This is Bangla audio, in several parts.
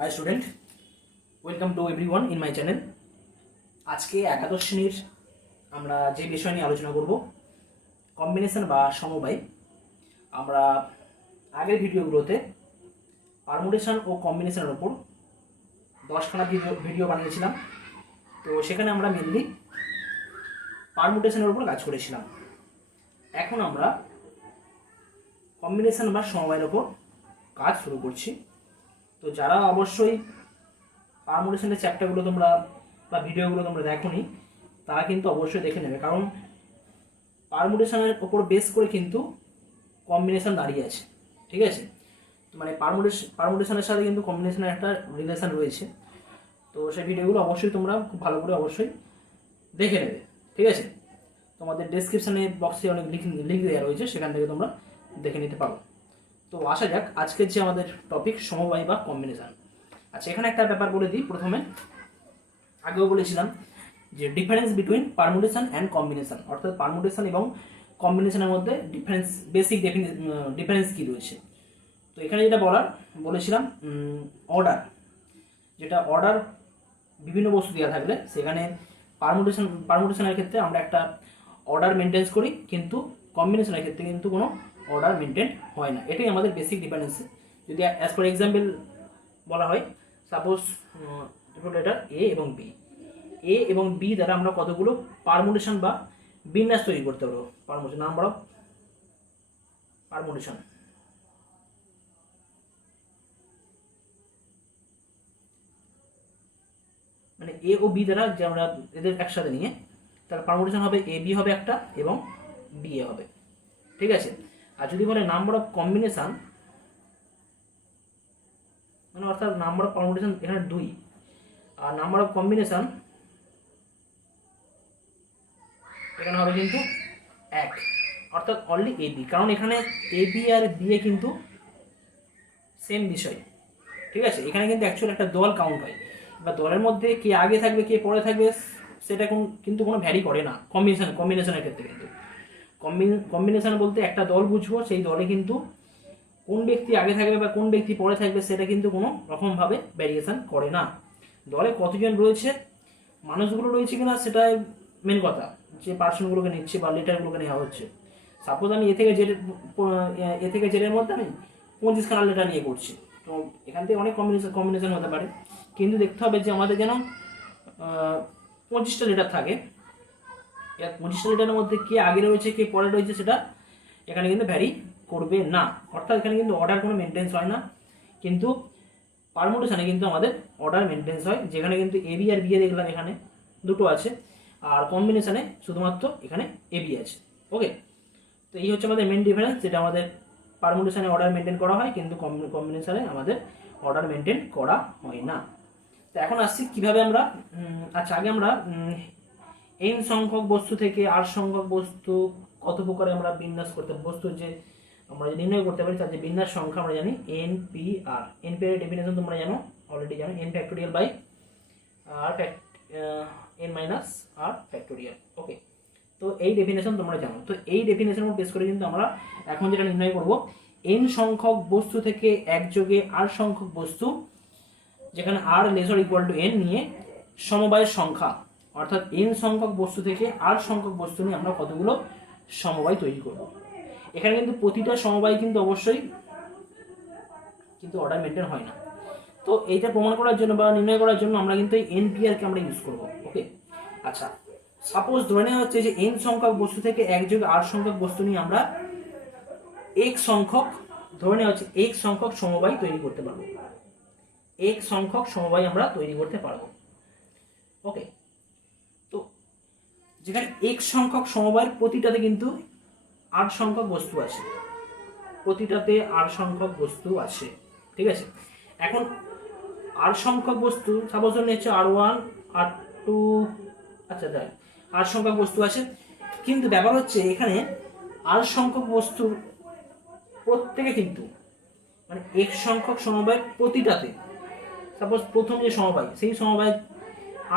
High student, welcome to everyone in my channel. আজকে একাদশ শ্রেণীর আমরা যে বিষয় নিয়ে আলোচনা করব কম্বিনেশন বা সমবায়। আমরা আগের ভিডিওগুলোতে পারমুটেশন ও কম্বিনেশনের ওপর 10খানা ভিডিও বানিয়েছিলাম। তো সেখানে আমরা মেনলি পারমুটেশনের উপর কাজ করেছিলাম। এখন আমরা কম্বিনেশন বা সমবায়ের ওপর কাজ শুরু করছি। তো যারা অবশ্যই পারমুটেশনের চ্যাপ্টারগুলো তোমরা বা ভিডিওগুলো তোমরা দেখোনি, তারা কিন্তু অবশ্যই দেখে নেবে, কারণ পারমুটেশনের ওপর বেস করে কিন্তু কম্বিনেশন দাঁড়িয়ে আছে। ঠিক আছে, মানে পারমুটেশনের সাথে কিন্তু কম্বিনেশনের একটা রিলেশন রয়েছে। তো সেই ভিডিওগুলো অবশ্যই তোমরা খুব ভালো করে অবশ্যই দেখে নেবে। ঠিক আছে, তোমাদের ডেসক্রিপশানে বক্সে অনেক লিঙ্ক দেওয়া রয়েছে, সেখান থেকে তোমরা দেখে নিতে পারো। তো আসা যাক আজকের যে আমাদের টপিক সমবায় বা কম্বিনেশন। আচ্ছা, এখানে একটা ব্যাপার বলে দিই। প্রথমে আগেও বলেছিলাম যে difference between permutation and combination, অর্থাৎ পারমুটেশন এবং কম্বিনেশনের মধ্যে বেসিক ডিফারেন্স কী রয়েছে। তো এখানে যেটা বলেছিলাম অর্ডার, যেটা অর্ডার বিভিন্ন বস্তু দেওয়া থাকলে সেখানে পারমুটেশনের ক্ষেত্রে আমরা একটা অর্ডার মেনটেন করি, কিন্তু কম্বিনেশনের ক্ষেত্রে কিন্তু কোনো অর্ডার মেনটেন হয় না। এটাই আমাদের বেসিক ডিফারেন্স। যদি অ্যাজ ফর এক্সাম্পল বলা হয়, সাপোজ দুটো লেটার এ এবং বি দ্বারা আমরা কতগুলো পারমুটেশন বা বিন্যাস তৈরি করতে পারবো। পারমুটেশন, নাম্বার অফ পারমুটেশন, মানে এ ও বি দ্বারা যে আমরা এদের একসাথে নিয়ে তার পারমুটেশন হবে এ বি হবে একটা এবং বি এ হবে। ঠিক আছে, আর যদি বলে নাম্বার অফ কম্বিনেশন, মানে অর্থাৎ নাম্বার অফ পারমুটেশন এখানে 2 আর নাম্বার অফ কম্বিনেশন এখানে হবে কিন্তু 1, অর্থাৎ অনলি এ বি, কারণ এখানে A B R B A কিন্তু সেম বিষয়। ঠিক আছে, এখানে কিন্তু অ্যাকচুয়ালি একটা দল কাউন্ট হয়, বা দলের মধ্যে কে আগে থাকবে কে পরে থাকবে সেটা কিন্তু কোনো ভ্যারি করে না কম্বিনেশনের ক্ষেত্রে। কিন্তু কম্বিনেশন বলতে একটা দল বুঝবো, সেই দলে কিন্তু কোন ব্যক্তি আগে থাকবে বা কোন ব্যক্তি পরে থাকবে সেটা কিন্তু কোনো রকমভাবে ভ্যারিয়েশন করে না। দলে কতজন রয়েছে, মানুষগুলো রয়েছে কিনা সেটাই মেন কথা, যে পার্সনগুলোকে নিচ্ছে বা লেটারগুলোকে নেওয়া হচ্ছে। সাপোজ আমি এ থেকে জেডের মধ্যে আমি 25খানা লেটার নিয়ে করছি, তো এখান থেকে অনেক কম্বিনেশন হতে পারে, কিন্তু দেখতে হবে যে আমাদের যেন 25টা লেটার থাকে। 25টা লেটারের মধ্যে কে আগে রয়েছে কে পরে রয়েছে সেটা এখানে কিন্তু ভ্যারি করবে না, অর্থাৎ এখানে কিন্তু অর্ডার কোনো মেনটেন্স হয় না। কিন্তু পারমুটেশনে কিন্তু আমাদের অর্ডার মেনটেন্স হয়, যেখানে কিন্তু A B R B A দেখলাম এখানে দুটো আছে, আর কম্বিনেশনে শুধুমাত্র এখানে এ বি আছে। ওকে, তো এই হচ্ছে আমাদের মেন ডিফারেন্স, যেটা আমাদের পারমুটেশনে অর্ডার মেনটেন করা হয়, কিন্তু কম্বিনেশনে আমাদের অর্ডার মেনটেন করা হয় না। তো এখন আসছি কিভাবে আমরা আচ্ছা, আগে আমরা n সংখ্যক বস্তু থেকে r সংখ্যক বস্তু কত প্রকারে আমরা বিন্যাস করতে, বস্তুর যে আমরা নির্ণয় করতে পারি তার যে বিন্যাস সংখ্যা আমরা জানি npr। npr এর ডেফিনেশন তোমরা জানো, অলরেডি জানো, n factorial by r n minus r factorial. Okay, তো এই ডেফিনেশন তোমরা জানো। তো এই ডেফিনেশন উপর বেস করে কিন্তু আমরা এখন যেটা নির্ণয় করব, n সংখ্যক বস্তু থেকে একযোগে r সংখ্যক বস্তু, যেখানে r laser equal to n নিয়ে সমবায়ের সংখ্যা, অর্থাৎ n সংখ্যক বস্তু থেকে r সংখ্যক বস্তু নিয়ে আমরা কতগুলো সমবায় তৈরি করব। এখানে কিন্তু প্রতিটা সমবায় কিন্তু অবশ্যই কিন্তু অর্ডার মেনটেন হয় না। তো এইটা প্রমাণ করার জন্য বা নির্ণয় করার জন্য আমরা কিন্তু এই npr কে আমরা ইউজ করব। ওকে, আচ্ছা, সাপোজ ধরে নেওয়া হচ্ছে যে n সংখ্যক বস্তু থেকে একযোগে r সংখ্যক বস্তু নিয়ে আমরা x সংখ্যক, ধরে নেওয়া হচ্ছে x সংখ্যক সমবায় তৈরি করতে পারবো। x সংখ্যক সমবায় আমরা তৈরি করতে পারবো। ওকে, তো যেখানে x সংখ্যক সমবায়ের প্রতিটাতে কিন্তু r সংখ্যক বস্তু আছে, প্রতিটাতে r সংখ্যক বস্তু আছে। ঠিক আছে, এখন r সংখ্যক বস্তু সাপোজ হচ্ছে r1 r2, আচ্ছা দেখ r সংখ্যক বস্তু আছে, কিন্তু ব্যাপার হচ্ছে এখানে r সংখ্যক বস্তুর প্রত্যেকে কিন্তু মানে x সংখ্যক সমবায়ের প্রতিটাতে, সাপোজ প্রথম যে সমবায় সেই সমবায়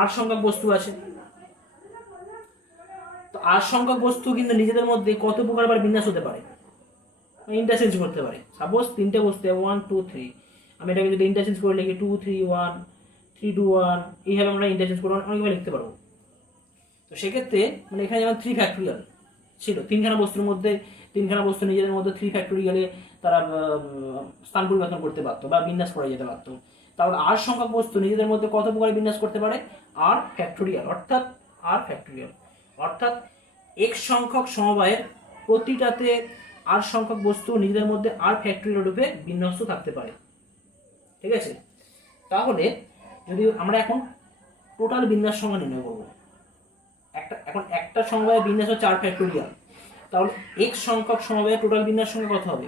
r সংখ্যক বস্তু আছে। তো r সংখ্যক বস্তু কিন্তু নিজেদের মধ্যে কত প্রকার বিন্যাস হতে পারে, ইন্টারচেঞ্জ করতে পারে। সাপোজ 3টে বস্তু 1 2 3, আমি এটাকে যদি ইন্টারচেঞ্জ করে লিখি 2 3 1 3 2 1, এইভাবে আমরা ইন্টারচেঞ্জ করে অনেকভাবে লিখতে পারবো। তো সেক্ষেত্রে মানে এখানে যেমন 3 ফ্যাক্টোরিয়াল ছিল, তিনখানা বস্তুর মধ্যে তিনখানা বস্তু নিজেদের মধ্যে 3 ফ্যাক্টোরিয়ালে তারা স্থান পরিবর্তন করতে পারতো বা বিন্যাস করা যেতে পারতো। তাহলে আর সংখ্যক বস্তু নিজেদের মধ্যে কত প্রকারে বিন্যাস করতে পারে? আর ফ্যাক্টোরিয়াল, অর্থাৎ x সংখ্যক সমবায়ের প্রতিটাতে আর সংখ্যক বস্তু নিজেদের মধ্যে আর ফ্যাক্টোরিয়াল রূপে বিন্যস্ত থাকতে পারে। ঠিক আছে, তাহলে যদি আমরা এখন টোটাল বিন্যাস সংখ্যা নির্ণয় করবো, এখন একটা সমবায়ের বিন্যাস হচ্ছে আর ফ্যাক্টোরিয়াল, তাহলে x সংখ্যক সমবায়ের টোটাল বিন্যাস সংখ্যা কত হবে?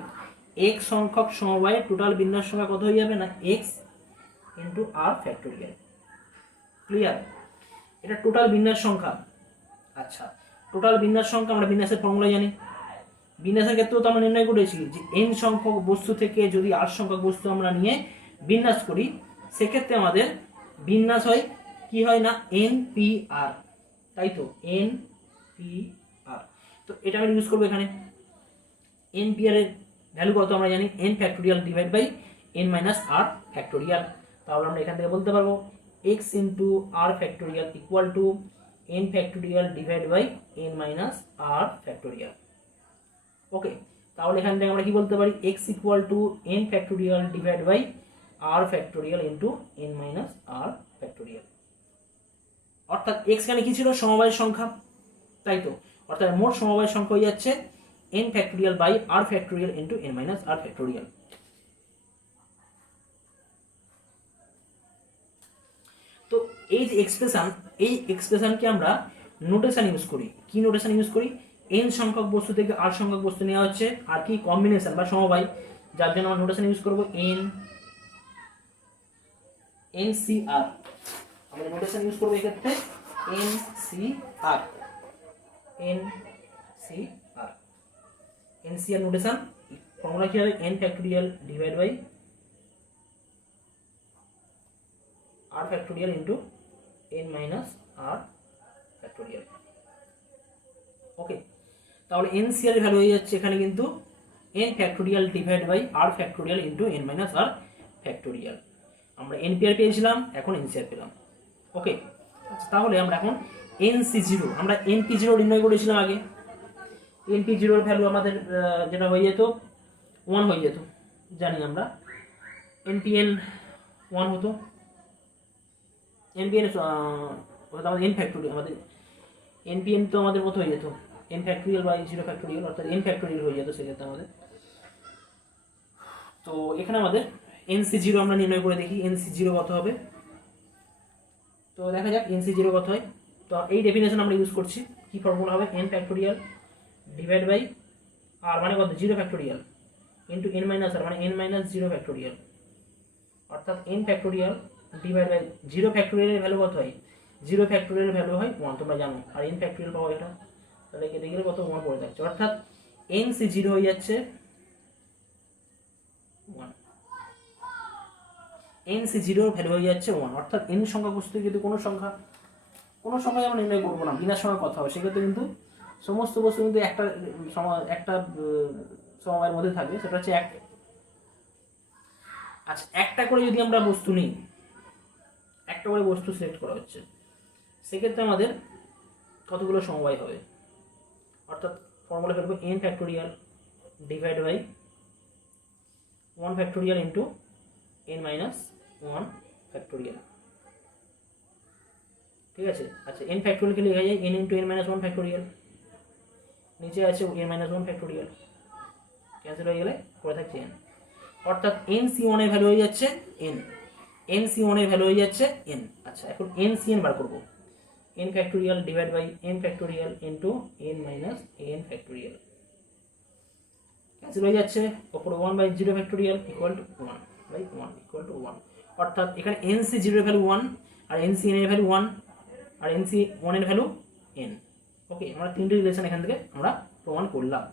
x সংখ্যক সমবায়ের টোটাল বিন্যাস সংখ্যা কত হয়ে যাবে না x into r factorial. Clear? এটা টোটাল বিন্যাস সংখ্যা। আচ্ছা, টোটাল বিন্যাস সংখ্যা আমরা বিন্যাসের ফর্মুলা জানি, বিন্যাসের ক্ষেত্রেও তো আমরা নির্ণয় করেছি যে n সংখ্যক বস্তু থেকে যদি r সংখ্যক বস্তু আমরা নিয়ে বিন্যাস করি, সেক্ষেত্রে আমাদের বিন্যাস হয় কি হয় না npr, তাই তো npr। তো এটা আমি ইউজ করবো এখানে। npr এর ভ্যালু কত আমরা জানি, n factorial divide by n minus r factorial. তাহলে আমরা এখান থেকে বলতে পারবো x into r factorial equal to n factorial divide by n minus r factorial. Okay, তাহলে এখান থেকে আমরা কি বলতে পারি, x equal to n factorial divide by r factorial into n minus r factorial. অর্থাৎ x এখানে কি ছিল, সমবায়ের সংখ্যা, তাই তো? অর্থাৎ মোট সমবায়ের সংখ্যা হয়ে যাচ্ছে n factorial by r factorial into n minus r factorial. তো এই যে এক্সপ্রেশন, এই এক্সপ্রেশনকে আমরা নোটেশন ইউজ করি। কি নোটেশন ইউজ করি? n সংখ্যক বস্তু থেকে r সংখ্যক বস্তু নেওয়া হচ্ছে, আর কি কম্বিনেশন বা সমবায়, যার জন্য আমরা নোটেশন ইউজ করব NCR। আমরা নোটেশন ইউজ করব এক্ষেত্রে NCR। NCR নোটেশন ফর্মুলা কি হবে, n factorial divide by r factorial into n minus r factorial. Okay, তাহলে NCR এর ভ্যালু হয়ে যাচ্ছে এখানে কিন্তু n factorial divide by r factorial into n minus r factorial. আমরা NPR পেয়েছিলাম, এখন NCR পেলাম। ওকে, তাহলে আমরা এখন NC0, আমরা NP0 নির্ণয় করেছিলাম আগে। NP0 এর ভ্যালু আমাদের যেটা হয়ে যেত 1 হয়ে যেত, জানি আমরা। NPN 1 হতো, NPN আমাদের n ফ্যাক্টোরিয়াল, আমাদের NPN তো আমাদের কত হয়ে যেত, n ফ্যাক্টোরিয়াল বাই 0 ফ্যাক্টোরিয়াল, অর্থাৎ n ফ্যাক্টোরিয়াল হয়ে যেত সেক্ষেত্রে আমাদের। তো এখানে আমাদের NC0 আমরা নির্ণয় করে দেখি NC0 কত হবে। তো দেখা যাক NC0 কত হয়। তো এই ডেফিনেশন আমরা ইউজ করছি, কি ফর্মুলা হবে, n factorial divide by r মানে কত 0 factorial into n minus r মানে n মাইনাস 0 ফ্যাক্টোরিয়াল, অর্থাৎ n ফ্যাক্টোরিয়াল ডিভাইড বাই 0 ফ্যাক্টোরিয়ালের ভ্যালু কত হয়, 0 ফ্যাক্টোরিয়ালের ভ্যালু হয় 1, তোমরা জানো, আর n ফ্যাক্টোরিয়াল পাওয়া এটা, তাহলে কেটে গেলে কত 1 পড়ে থাকছে, অর্থাৎ NC0 হয়ে যাচ্ছে 1। NC0 ভ্যালু হয়ে যাচ্ছে 1, অর্থাৎ n সংখ্যা বস্তু যদি কোনো সংখ্যা আমরা নির্ণয় করবো না, বিনা সংখ্যার কথা হবে, সেক্ষেত্রে কিন্তু সমস্ত বস্তু কিন্তু একটা সময়ের মধ্যে থাকবে, সেটা হচ্ছে 1। আচ্ছা, একটা করে যদি আমরা বস্তু নিই, একটা করে বস্তু সিলেক্ট করা হচ্ছে, সেক্ষেত্রে আমাদের কতগুলো সমবায় হবে, অর্থাৎ ফর্মুলা ফেলবো n factorial divide by 1 factorial into n minus 1 factorial. ঠিক আছে, আচ্ছা n ফ্যাক্টোরিয়ালকে লেখা যায় n into n minus 1 factorial, নিচে আছে n মাইনাস 1 ফ্যাক্টোরিয়াল, ক্যান্সেল হয়ে গেলে পড়ে থাকছে n, অর্থাৎ NC1 এর ভ্যালু হয়ে যাচ্ছে n, NC1 এর ভ্যালু হয়ে যাচ্ছে n। আচ্ছা, এখন NCN বার করব, n factorial divide by n factorial into n minus n factorial, cancel হয়ে যাচ্ছে, উপরে 1 by 0 factorial equal to 1 by 1 equal to 1, অর্থাৎ এখানে NC0 এর ভ্যালু 1 আর NCN এর ভ্যালু 1 আর NC1 এর ভ্যালু n। ওকে, আমরা তিনটে রিলেশন এখান থেকে আমরা প্রমাণ করলাম।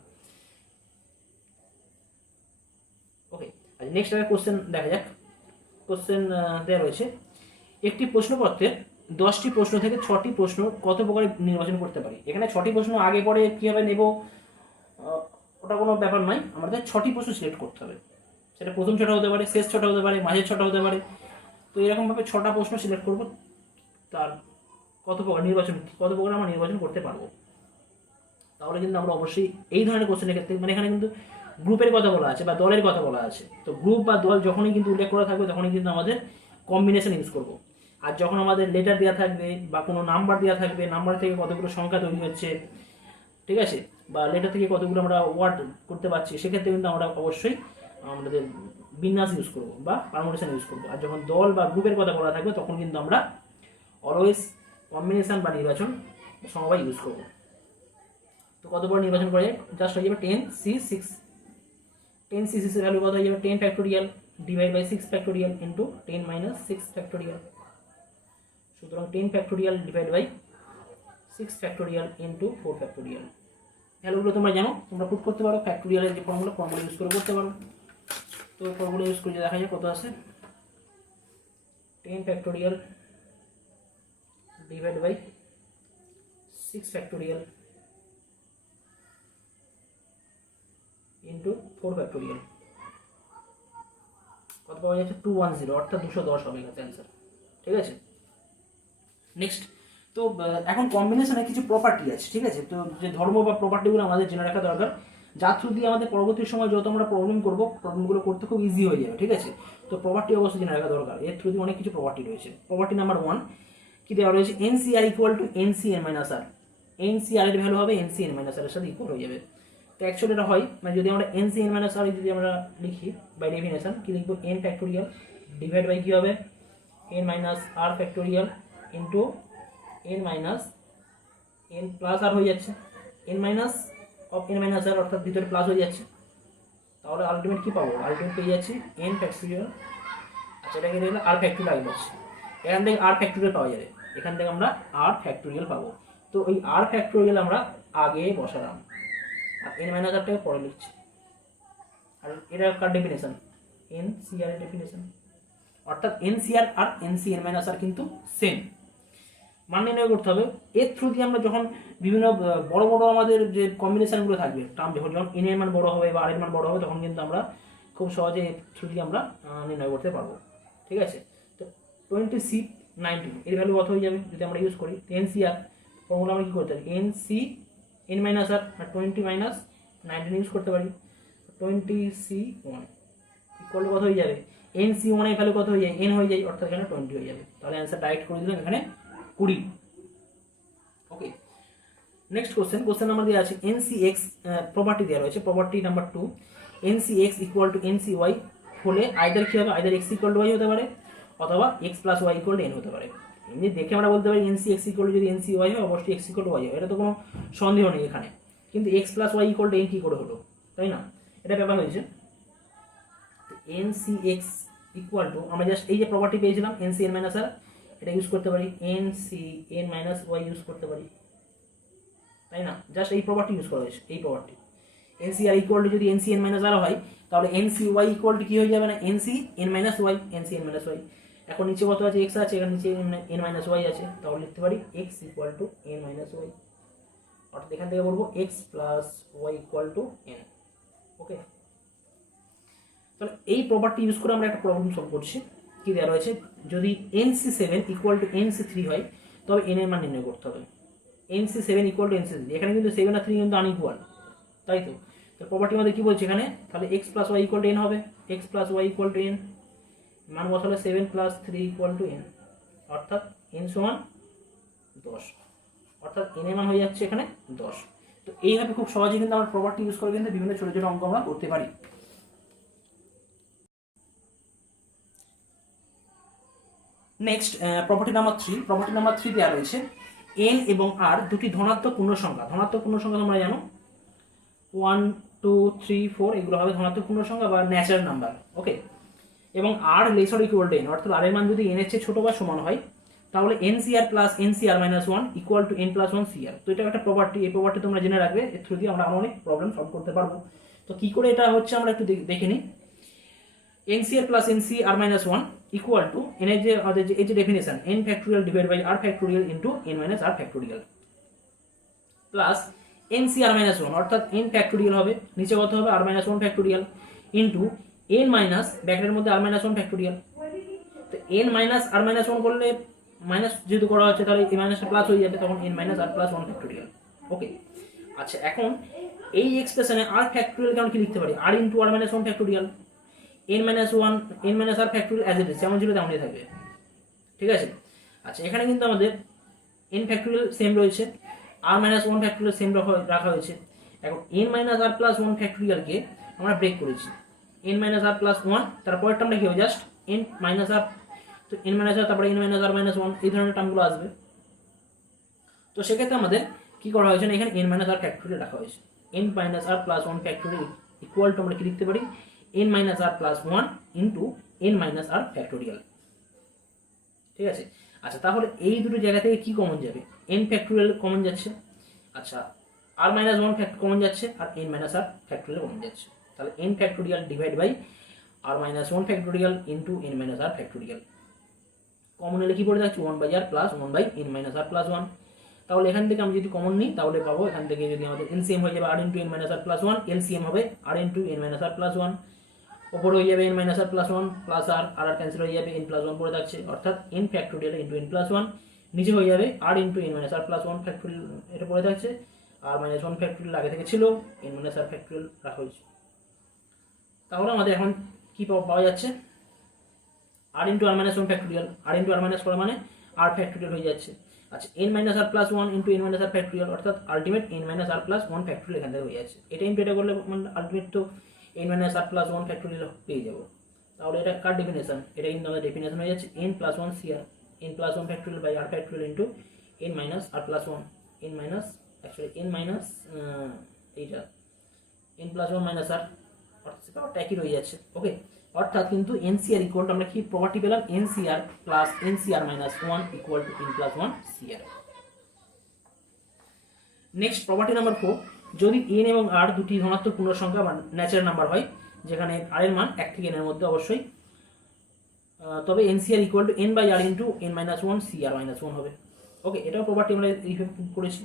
ওকে, আচ্ছা নেক্সট একটা কোশ্চেন দেখা যাক। কোশ্চেন দেওয়া রয়েছে, একটি প্রশ্নপত্রের 10টি প্রশ্ন থেকে 6টি প্রশ্ন কত প্রকারে নির্বাচন করতে পারি। এখানে 6টি প্রশ্ন আগে পরে কীভাবে নেব ওটা কোনো ব্যাপার নয়, আমাদের 6টি প্রশ্ন সিলেক্ট করতে হবে, সেটা প্রথম ছটা হতে পারে, শেষ ছটা হতে পারে, মাঝের ছটা হতে পারে। তো এরকমভাবে 6টা প্রশ্ন সিলেক্ট করব, তার কত প্রকার আমরা নির্বাচন করতে পারবো। তাহলে কিন্তু আমরা অবশ্যই এই ধরনের কোশ্চেনের ক্ষেত্রে, মানে এখানে কিন্তু গ্রুপের কথা বলা আছে বা দলের কথা বলা আছে, তো গ্রুপ বা দল যখনই কিন্তু উল্লেখ করা থাকবে তখনই কিন্তু আমাদের কম্বিনেশন ইউজ করব। আর যখন আমাদের লেটার দেওয়া থাকবে বা কোনো নাম্বার দেওয়া থাকবে, নাম্বার থেকে কতগুলো সংখ্যা তৈরি হচ্ছে, ঠিক আছে, বা লেটার থেকে কতগুলো আমরা ওয়ার্ড করতে পারছি, সেক্ষেত্রে কিন্তু আমরা অবশ্যই আমাদের বিন্যাস ইউজ করবো বা পারমুটেশন ইউজ করবো। আর যখন দল বা গ্রুপের কথা বলা থাকবে তখন কিন্তু আমরা অলওয়েজ কম্বিনেশন বা নির্বাচন সমবায় ইউজ করবো। তো কত বড় নির্বাচন করা যায়, জাস্ট হয়ে যাবে 10c6। 10c6 এর ভ্যালু কত হয়ে যাবে, 10 factorial divide by 6 factorial into 10 minus 6 factorial. সুতরাং 10 factorial divide by 6 factorial into 4 factorial. ভ্যালুগুলো তোমরা জানো, তোমরা পুট করতে পারো, ফ্যাক্টোরিয়ালের যে ফর্মুলা ইউজ করে করতে পারো। তো ফর্মুলা ইউজ করে দেখা যায় কত আছে, 10 factorial divide by 6 factorial into 4 factorial. কত পাওয়া যাচ্ছে, 210, অর্থাৎ 210 হবে এখানে অ্যান্সার। ঠিক আছে, নেক্সট। তো এখন কম্বিনেশনের কিছু প্রপার্টি আছে, ঠিক আছে। তো যে ধর্ম বা প্রপার্টিগুলো আমাদের জেনে রাখা দরকার, যার থ্রু দিয়ে আমাদের পরবর্তী সময় যত আমরা প্রবলেম করবো, প্রবলেমগুলো করতে খুব ইজি হয়ে যাবে। ঠিক আছে, তো প্রপার্টি অবশ্যই জেনে রাখা দরকার। এর থ্রু দিয়ে অনেক কিছু প্রপার্টি রয়েছে। প্রপার্টি নাম্বার 1 কি দেওয়া রয়েছে, NCR equal to NCN minus r. NCR এর ভ্যালু হবে NCN মাইনাস আর এর সাথে ইকুয়াল হয়ে যাবে। তো অ্যাকচুয়ালি এটা হয়, মানে যদি আমরা NCN মাইনাস আর যদি আমরা লিখি বাই ডেফিনেশন, কি লিখবো, n ফ্যাক্টোরিয়াল ডিভাইড বাই কি হবে, n minus r factorial into n minus n plus r হয়ে যাচ্ছে, n minus of n minus r, অর্থাৎ ভিতরে প্লাস হয়ে যাচ্ছে। তাহলে আলটিমেট কি পাবো, আলটিমেট পেয়ে যাচ্ছি n ফ্যাক্টোরিয়াল। আচ্ছা, এটাকে দেখলে আর ফ্যাক্টোরিয়াল আগে যাচ্ছে, এখান থেকে আর ফ্যাক্টোরিয়াল পাওয়া যাবে, এখান থেকে আমরা আর ফ্যাক্টোরিয়াল পাবো। তো ওই আর ফ্যাক্টোরিয়াল আমরা আগে বসালাম, আর n মাইনাস আরটাকে পরে লিখছি। আর এটা কার ডেফিনেশন, NCR এর ডেফিনেশন, অর্থাৎ NCR আর NCN মাইনাস আর কিন্তু সেম। মান নির্ণয় করতে হবে। এর থ্রু দিয়ে আমরা যখন বিভিন্ন বড় বড় আমাদের যে কম্বিনেশনগুলো থাকবে, টার্ম যখন n এর মান বড় হবে বা r এর মান বড় হবে, তখন কিন্তু আমরা খুব সহজে এর থ্রু দিয়ে আমরা নির্ণয় করতে পারবো। ঠিক আছে, তো 20C19 এর ভ্যালু কত হয়ে যাবে যদি আমরা ইউজ করি, NCR ফর্মুলা আমরা কী করতে পারি, NCN মাইনাস আর 20 মাইনাস 19 ইউজ করতে পারি। 20C1 ইকুয়াল কত হয়ে যাবে, NC1 এর ভ্যালু কত হয়ে যায়, n হয়ে যায়, অর্থাৎ এখানে 20 হয়ে যাবে। তাহলে অ্যান্সার ডাইরেক্ট করে দিলাম এখানে 20। ওকে, নেক্সট কোশ্চেন নাম্বার দেওয়া আছে NCX প্রপার্টি দেওয়া রয়েছে। Property number 2, NCX equal to NCY হলে আইদার কি হবে, either x equal two y হতে পারে অথবা x plus y equal to n হতে পারে। এমনি দেখে আমরা বলতে পারি NCX ইকুয়াল টু যদি NCY হয়, অবশ্যই x ইকুয়াল টু y হবে, এটা তো কোনো সন্দেহ নেই এখানে। কিন্তু x plus y equal to n কি করে হলো, তাই না, এটা ব্যাপার হয়েছে। NCX ইকুয়াল টু, আমরা জাস্ট এই যে প্রপার্টি পেয়েছিলাম NCN মাইনাস আর, এটা ইউজ করতে পারি, NCN মাইনাস ওয়াই ইউজ করতে পারি, তাই না, জাস্ট এই প্রপার্টি ইউজ করা হয়েছে, এই প্রপার্টি। NCR ইকুয়াল টু যদি NCN মাইনাস আর হয়, তাহলে NCY ইকুয়াল টু কি হয়ে যাবে না, NCN minus y, NCN minus y. এখন নিচে কত আছে, x আছে, এখানে নিচে n মাইনাস ওয়াই আছে, তাহলে লিখতে পারি x equal to n minus y, অর্থাৎ এখান থেকে বলবো x plus y equal to n। Okay, তাহলে এই প্রপার্টি ইউজ করে আমরা একটা প্রবলেম সলভ করছি। কি দেওয়া রয়েছে, যদি NC7 ইকুয়াল টু NC3 হয়, তবে n এর মান নির্ণয় করতে হবে। NC7 ইকুয়াল টু NC3, এখানে কিন্তু 7 আর 3 কিন্তু আনইকুয়াল, তাই তো। তো প্রপার্টি আমাদের কি বলছে এখানে, তাহলে x plus y equal to n হবে, x plus y equal to n, মান বসালে 7 প্লাস 3 ইকুয়াল টু n, অর্থাৎ n সমান 10, অর্থাৎ n এর মান হয়ে যাচ্ছে এখানে 10। তো এইভাবে খুব সহজে কিন্তু আমরা প্রপার্টি ইউজ করে কিন্তু বিভিন্ন ছোট ছোট অঙ্ক আমরা করতে পারি। Next property number 3, property number 3 দেওয়া রয়েছে n এবং r দুটি ধনাত্মক পূর্ণ সংখ্যা। ধনাত্মক পূর্ণ সংখ্যা তোমরা জানো 1 2 3 4 এগুলো হবে ধনাত্মক পূর্ণ সংখ্যা বা ন্যাচারাল নাম্বার। ওকে, এবং r laser equal to n, অর্থাৎ r এর মান যদি n এর চেয়ে ছোট বা সমান হয়, তাহলে NCR plus NCR minus 1 equal to n plus 1 CR। তো এটা একটা প্রপার্টি, এই প্রপার্টি তোমরা জেনে রাখবে, এর থ্রু দিয়ে আমরা অনেক প্রবলেম সলভ করতে পারবো। তো কি করে এটা হচ্ছে আমরা একটু দেখে নিই। NCR plus NCR minus 1 equal to n এর যে আমাদের যে এই যে definition, n factorial divide by r factorial into n minus r factorial plus NCR minus 1, অর্থাৎ n ফ্যাক্টোরিয়াল হবে, নিচে কত হবে r minus 1 factorial into n minus ব্র্যাকেটের মধ্যে আর মাইনাস ওয়ান ফ্যাক্টোরিয়াল, তো n minus r minus one করলে মাইনাস যেহেতু করা হচ্ছে তাহলে এই মাইনাসটা প্লাস হয়ে যাবে, তখন N minus r plus one factorial. ওকে, আচ্ছা এখন এই এক্সপ্রেশনে আর ফ্যাক্টোরিয়াল কেমন কি লিখতে পারি, r into r minus one factorial, n minus one n minus r factorial as it is, যেমন ছিল তেমনই থাকবে। ঠিক আছে, আচ্ছা এখানে কিন্তু আমাদের এন ফ্যাক্টোরিয়াল সেম রয়েছে, আর মাইনাস ওয়ান ফ্যাক্টোরিয়াল সেম রাখা হয়েছে। এখন N minus r plus one ফ্যাক্টোরিয়ালকে আমরা ব্রেক করেছি, N minus r plus one, তারপরের টার্মটা কি হবে জাস্ট এন মাইনাস আর, তো এন মাইনাস আর তারপরে N minus r minus one, এই ধরনের টার্মগুলো আসবে। তো সেক্ষেত্রে আমাদের কি করা হয়েছে না, এখানে এন মাইনাস আর ফ্যাক্টোরিয়াল রাখা হয়েছে, n minus r plus one factorial equal to আমরা কি লিখতে পারি, n minus r plus one into n minus r factorial. ঠিক আছে, আচ্ছা তাহলে এই দুটো জায়গা থেকে কি কমন যাবে, এন ফ্যাক্টোরিয়াল কমন যাচ্ছে, আচ্ছা আর মাইনাস ওয়ান কমন যাচ্ছে, আর n minus r factorial common যাচ্ছে, তাহলে n factorial divide by r minus one factorial into n minus r factorial. Common হলে কি পড়ে যাচ্ছে, one by r plus one by n minus r plus one. তাহলে এখান থেকে আমি যদি কমন নিই তাহলে পাবো, এখান থেকে যদি আমাদের এলসিএম হয়ে যাবে আর into n minus r plus one, LCM হবে আর into n minus r plus one, ওপরে হয়ে যাবে n minus r plus one plus আর, আর ক্যান্সেল হয়ে যাবে, এন প্লাস ওয়ান পড়ে থাকছে, অর্থাৎ N factorial into N plus one, নিচে হয়ে যাবে আর into n minus r plus one factorial, এটা পড়ে থাকছে, আর মাইনাস ওয়ান ফ্যাক্টোরিয়াল আগে থেকে ছিল, এন মাইনাস আর ফ্যাক্টোরিয়াল রাখা হয়েছে। তাহলে আমাদের এখন কি পাওয়া যাচ্ছে, r into r minus one factorial, r into r minus করা মানে আর ফ্যাক্টোরিয়াল হয়ে যাচ্ছে, আচ্ছা n minus r plus one into n minus r factorial, অর্থাৎ ultimate n minus r plus one factorial এখান থেকে হয়ে যাচ্ছে। এটা ইন্টু এটা করলে আলটিমেট তো n minus r plus one factorial পেয়ে যাবো। তাহলে এটা কার ডেফিনেশন, এটা কিন্তু আমাদের ডেফিনেশন হয়ে যাচ্ছে n plus one C r, n plus one factorial by r factorial into n minus r plus one, n minus actually n minus এইটা n plus one minus r, অর্থাৎ একই রয়ে যাচ্ছে। ওকে, অর্থাৎ কিন্তু এনসিআর ইকুয়াল টু আমরা কি প্রপার্টি পেলাম, NCR plus NCR minus one equal to N plus one CR. Next property number 4, যদি এন এবং আর দুটি ধনাত্মক পূর্ণ সংখ্যা বা ন্যাচারাল নাম্বার হয়, যেখানে আর এর মান 1 থেকে n এর মধ্যে অবশ্যই, তবে NCR equal to n by r into n minus one CR minus one হবে। ওকে, এটাও প্রপার্টি আমরা এইভাবে করেছি।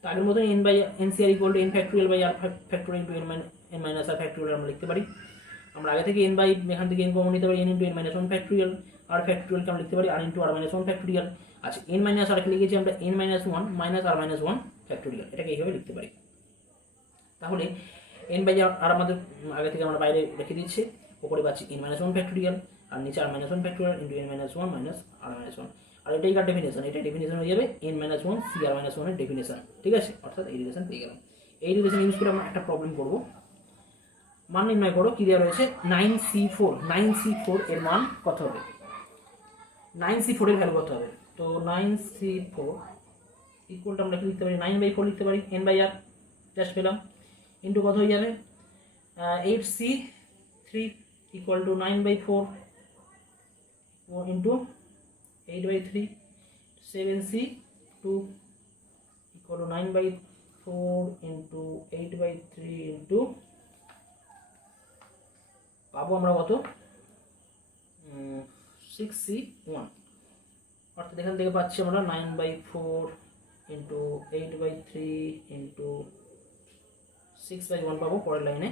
তো আগের মতন n by NCR equal to n factorial by r factorial into n minus r factorial আমরা লিখতে পারি। আমরা আগে থেকে এন বাই, এখান থেকে এন কমন নিতে পারি, n into n minus one factorial, r ফ্যাক্টোরিয়ালকে আমরা লিখতে পারি r into r minus one factorial. আচ্ছা এন মাইনাস আরকে লিখেছি আমরা n minus one minus r minus one factorial, এটাকে এইভাবে লিখতে পারি। তাহলে এন বাই আর আমাদের আগে থেকে আমরা বাইরে রেখে দিচ্ছি, ওপরে পাচ্ছি এন মাইনাস ওয়ান ফ্যাক্টোরিয়াল আর নিচে r minus one factorial into n minus one minus r minus one, আর এটাই কার ডেফিনেশন, এটা ডেফিনেশন হয়ে যাবে n minus one C r minus ওয়ানের ডেফিনেশন। ঠিক আছে, অর্থাৎ এই রিলেশন পেয়ে গেলাম। এই রিলেশন ইউজ করে আমরা একটা প্রবলেম করবো, মান নির্ণয় করো, কি দেওয়া রয়েছে 9c4, 9c4 এর মান কত হবে, 9c4 এর ভ্যালু কত হবে। তো 9c4 ইকুয়াল টু আমরা কি লিখতে পারি, 9/4 লিখতে পারি, n বাই আর জাস্ট পেলাম, ইন্টু কত হয়ে যাবে 8c3 equal to 9/4 into 8/3, 7c2 equal to 9/4 into 8/3 into পাবো আমরা কত 6c1, অর্থাৎ এখান থেকে পাচ্ছি আমরা 9/4 ইন্টু 8/3 ইন্টু 6/1 পাবো পরের লাইনে,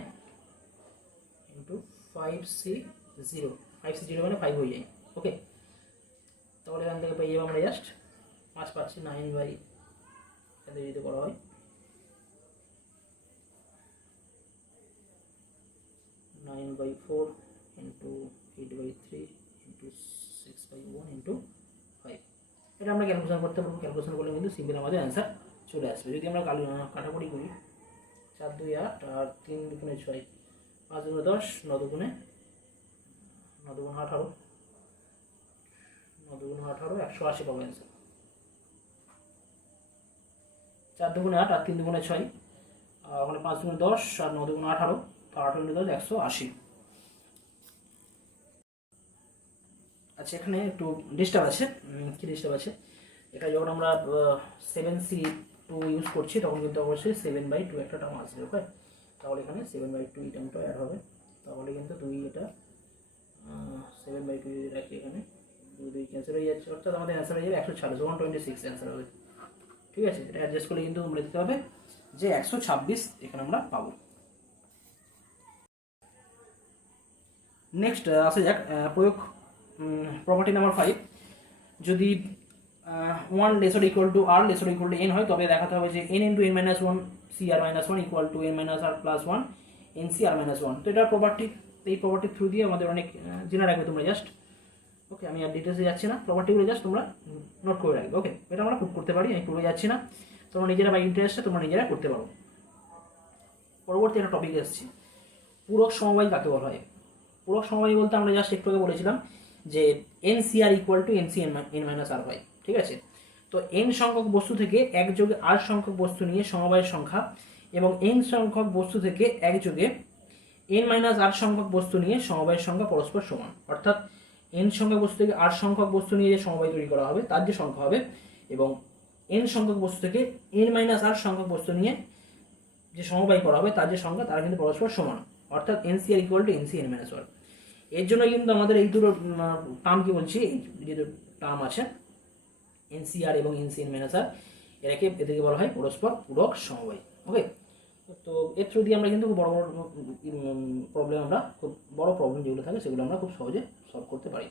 ইন্টু 5c0, 5c0 মানে 5 হয়ে যায়। ওকে, তাহলে এখান থেকে পেয়ে যাবো আমরা জাস্ট 5 পাচ্ছি 9/, এখানে যদি করা হয় 9/4 ইন্টু 8/3 ইন্টু 6/1 ইন্টু 5, এটা আমরা ক্যালকুলেশন করতে পারবো। ক্যালকুলেশন করলে কিন্তু সিম্পল আমাদের অ্যান্সার চলে আসবে। যদি আমরা কাটাকুটি করি 4 2 8 আর 3 2 6, 5 2 10, 9 2 9 2 18, 9 2 18, 180 পাবো অ্যান্সার। 4 2 8 আর 3 2 6, ওখানে 5 2 10 আর 9 2 18, 18 × 10 180। আচ্ছা এখানে একটু ডিস্টার্ব আছে, কি ডিস্টার্ব আছে, এটা যখন আমরা 7c2 ইউজ করছি তখন কিন্তু অবশ্যই 7/2 একটা টার্ম আসবে। ওকে, তাহলে এখানে 7/2 এই টার্মটা অ্যাড হবে, তাহলে কিন্তু 2 এটা 7/2 যদি রাখি এখানে 2 ক্যান্সেল হয়ে যাচ্ছে, অর্থাৎ আমাদের অ্যান্সার হয়ে যাবে 126, 126 অ্যান্সার হবে। ঠিক আছে, এটা অ্যাডজাস্ট করলে কিন্তু আমরা দিতে হবে যে 126 এখানে আমরা পাবো। নেক্সট আসা যাক প্রয়োগ প্রপার্টি নাম্বার 5। যদি 1 lesser equal to r lesser equal to n হয়, তবে দেখাতে হবে যে n into n minus one C r minus one equal to n minus r plus one n C r minus one. তো এটা প্রপার্টি, এই প্রপার্টির থ্রু দিয়ে আমাদের অনেক জেনে রাখবে তোমরা জাস্ট। ওকে, আমি আর ডিটেলসে যাচ্ছি না, প্রপার্টিগুলো জাস্ট তোমরা নোট করে রাখবে। ওকে, এটা আমরা প্রুভ করতে পারি, আমি পুরো যাচ্ছি না, তোমরা নিজেরা বা ইন্টারেস্টে তোমরা নিজেরা করতে পারো। পরবর্তী একটা টপিক এসেছি, পূরক সমবায় কাকে বলা হয়। পূরক সমবায় বলতে আমরা জাস্ট একটু আগে বলেছিলাম যে n C r equal to n C n minus r হয়, ঠিক আছে। তো এন সংখ্যক বস্তু থেকে একযোগে আর সংখ্যক বস্তু নিয়ে সমবায়ের সংখ্যা, এবং এন সংখ্যক বস্তু থেকে একযোগে এন মাইনাস আর সংখ্যক বস্তু নিয়ে সমবায়ের সংখ্যা পরস্পর সমান। অর্থাৎ এন সংখ্যক বস্তু থেকে আর সংখ্যক বস্তু নিয়ে যে সমবায় তৈরি করা হবে তার যে সংখ্যা হবে, এবং এন সংখ্যক বস্তু থেকে এন মাইনাস আর সংখ্যক বস্তু নিয়ে যে সমবায় করা হবে তার যে সংখ্যা তারা কিন্তু পরস্পর সমান। অর্থাৎ n C r equal to n C n minus one. এর জন্য কিন্তু আমাদের এই দুটো টার্ম কি বলছি, এই যে টার্ম আছে এনসিআর এবং এনসিএন মাইনাস আর, এদেরকে বলা হয় পরস্পর পূরক সমবায়। ওকে, তো এর থ্রু দিয়ে আমরা কিন্তু খুব বড় বড় প্রবলেম, আমরা খুব বড় প্রবলেম যেগুলো থাকে সেগুলো আমরা খুব সহজে সলভ করতে পারি।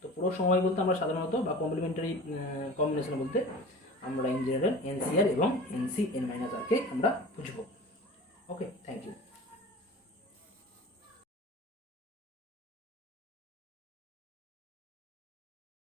তো পূরক সমবায় বলতে আমরা সাধারণত বা কমপ্লিমেন্টারি কম্বিনেশন বলতে আমরা ইন জেনারেল এনসিআর এবং এনসিএন মাইনাস আরকে আমরা বুঝবো। ওকে, থ্যাংক ইউ।